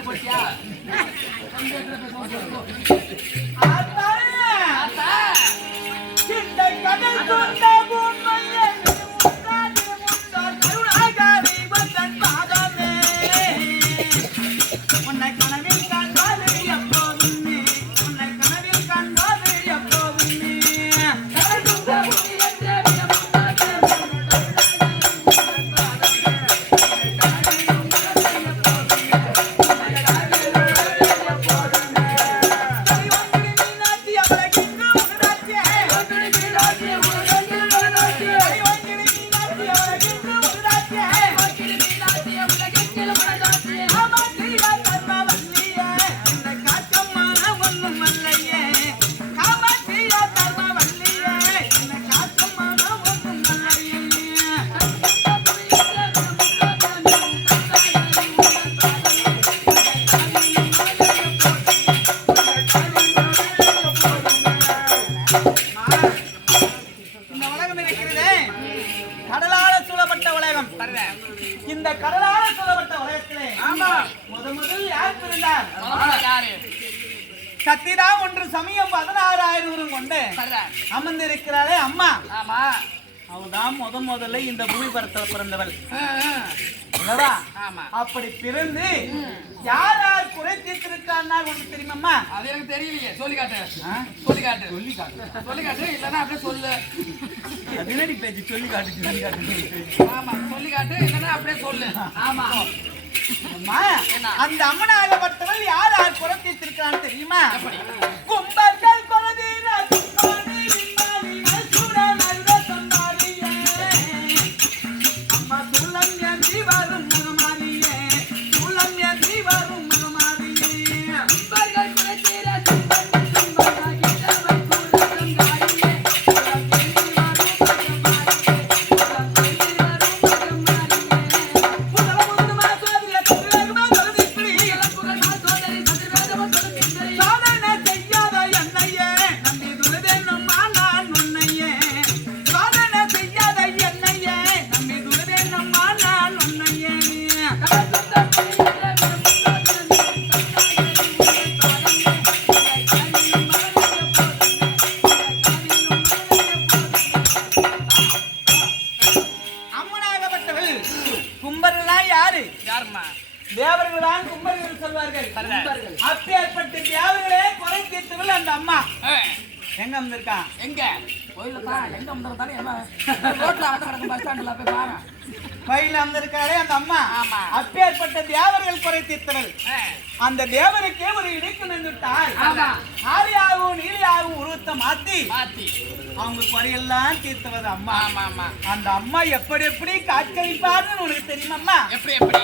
போட்டியா? இந்த கடல் கொண்ட இருக்கிறதே கடலால சூழப்பட்ட உலகம். இந்த கடலால சூழப்பட்ட உலகத்திலே முத முதல் யார் பிறந்தார்? சத்திரா ஒன்று சமயம் பதினாறாயிரம் கொண்டு சரிதான் அமர்ந்திருக்கிறாளே அம்மா. அவதான் முத முதல்ல இந்த பூமி பரத்துல பிறந்தவள் அப்படி பிறந்து யார் குறை தீர்த்திருக்கான்னா ஒன்று தெரியுமாம்மா? அது எனக்கு தெரியலையே. சொல்லி காட்டு? சொல்லி காட்டு. சொல்லி காட்டு. சொல்லி காட்டு. இல்லைன்னா அப்படியே சொல்லு. அது என்னடி பேச்சு? சொல்லி காட்டு சொல்லி காட்டு. ஆமா சொல்லி காட்டு. இல்லைன்னா அப்படியே சொல்லு. ஆமா? அந்த அம்மனாகப்பட்டவள் யார் யார் குறை தீர்த்திருக்கான்னு தெரியுமா? கும்பர்கள் எங்க வந்திருக்கா எங்க? கோயில்ல தான் எங்க வந்தாலும் என்ன? ரோட்ல வந்து கிடக்கும் பஸ் ஸ்டாண்ட்ல போய் பாருங்க கோயில வந்திருக்காளே அந்த அம்மா. ஆமா. அப்பேற்பட்ட தேவர்கள் குறை தீர்த்தவள். ஆ, அந்த தேவருக்கே ஒரு இடுக்கு நின்றுட்டால். ஆரியாகவும் நீலியாகவும் உருவத்தை மாத்தி. மாத்தி. அவங்க குறையெல்லாம் தீர்த்தவது அம்மா. ஆமா ஆமா. அந்த அம்மா எப்படி எப்படி காட்களிப்பார்னு உனக்கு தெரியுமாம்மா எப்படி எப்படி?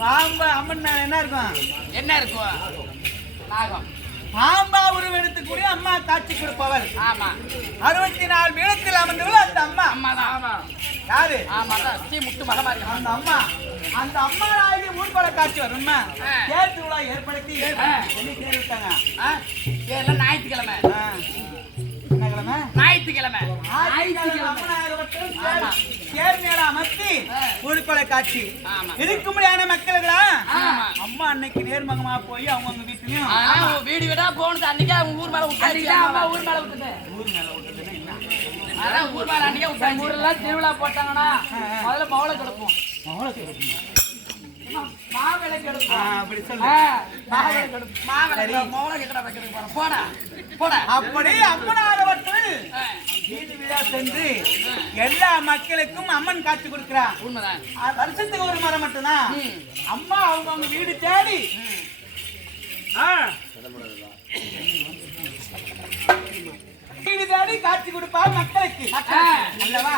பாம்பு அம்மன் என்ன இருக்கும்? என்ன இருக்கும்? நாகம். பாம்பா உருவெடுத்துக்கூடிய அம்மா காட்சி கொடுப்பவர் ஆமா. அறுபத்தி நாலு பீடத்தில் அமர்ந்தவள் அந்த அம்மா. அம்மா தான் யாரு? ஆமா ஸ்ரீ முத்து மகமாரி அந்த அம்மா. அந்த அம்மா நாயகி ஊர்வல காட்சி வரும்மா ஆ. தேர் திருவிழா ஏற்படுத்தி. என்ன தேர் விட்டாங்க ஆ, இதெல்லாம் ஞாயிற்றுக்கிழமை. கிழமை ஞாயிற்றுக்கிழமை. தேர் மேல அமர்த்தி ஆ. ஊர்கொலை காட்சி. இருக்கும்படியான மக்களுங்களா. அம்மா அன்னைக்கு நேர்மகமா போய் அவங்கவுங்க வீட்லயும் வீடு வீடா போனது அன்னைக்கே அவங்க ஊர் மேல விட்டாச்சு அம்மா ஊர் மேல விட்டுட்டு ஊர் மேல விட்டதுன்னா என்ன அதான் ஊர் மேல அன்னைக்கே விட்டாங்க திருவிழா போட்டாங்கன்னா முதல்ல மவளை கெடுப்போம். மவளை கெடுப்போம். மாவிளை கெடுப்போம். போடா போடா. அப்படி அம்மனானவர்கள் ஆ, வீடு வீடா சென்று எல்லா மக்களுக்கும் அம்மன் காட்சி கொடுக்கிறான். உண்மைதான். ஆ, வருஷத்துக்கு ஒரு முறை மட்டும்தான். அம்மா அவங்கவுங்க வீடு தேடி ஆ. தேடி காட்சி கொடுப்பா மக்களுக்கு. அல்லவா?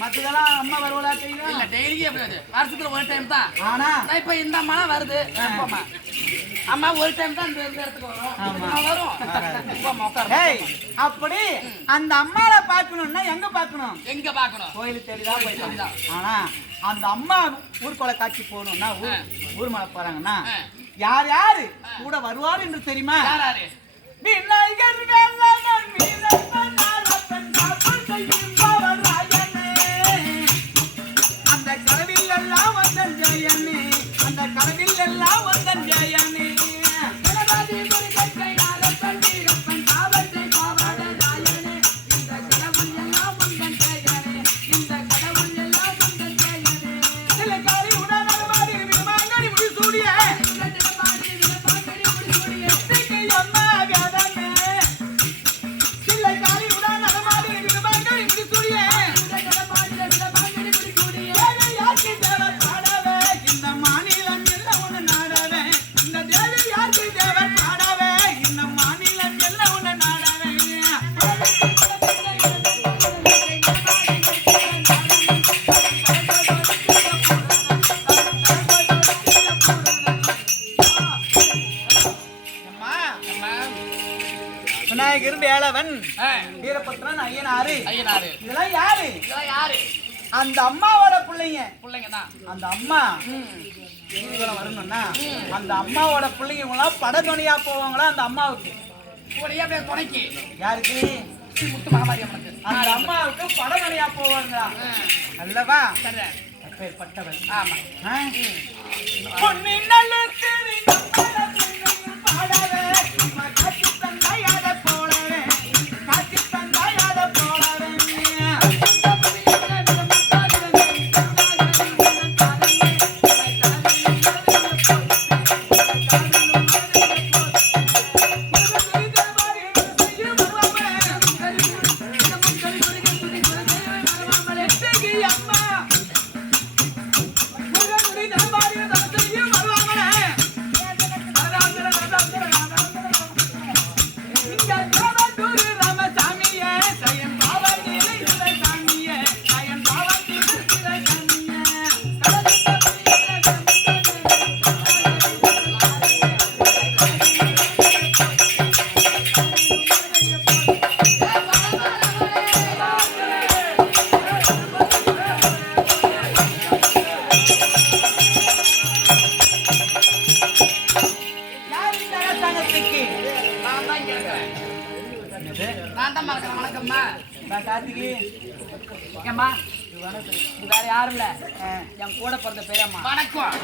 மத்ததெல்லாம் அம்மா வருவலா இல்ல தெரியும் டெய்லி எப்படியாது வருஷத்துல ஒரு டைம் தான். ஆனா? இப்ப இந்த அம்மா வருது. அம்மா ஒரு டைம் தான் இந்த இடத்துக்கு வரும். வரும். அப்படி அந்த அம்மாவை பார்க்கணும்னா எங்க பார்க்கணும்? எங்க பாக்கணும் கோயிலுக்கு தேடிதான் போய் தேடிதான். ஆனா அந்த அம்மா ஊர்கொலை காட்சி போகணும்னா ஊர் ஊர் மேல போறாங்கன்னா. யார் யாரு கூட வருவார் என்று தெரியுமா? விநாயகர் கனவில் எல்லாம் விநாயகர் வேலவன். வீரபத்ரன் ஐயனாரு ஐயனாரு இதெல்லாம் யாரு? இதெல்லாம் யாரு? அந்த அம்மாவோட பிள்ளைங்க. பிள்ளைங்க தான் அந்த அம்மா. வீதிக்குள்ள வரணும்னா அந்த அம்மாவோட பிள்ளைங்க இவங்களாம் படத்துணையா போவாங்களா அந்த அம்மாவுக்கு? துணைக்கு? யாருக்கு? முத்து அந்த அம்மாவுக்கு படத்துணையா போவாங்களா? அல்லவா? அப்பேற்பட்டவள். ஆமா? பொன்னின் நல்லத்திரு கார்த்திகி. ஏம்மா இது வேற யாரும் இல்லை. என் கூட பிறந்த பேரம்மா. வணக்கம்.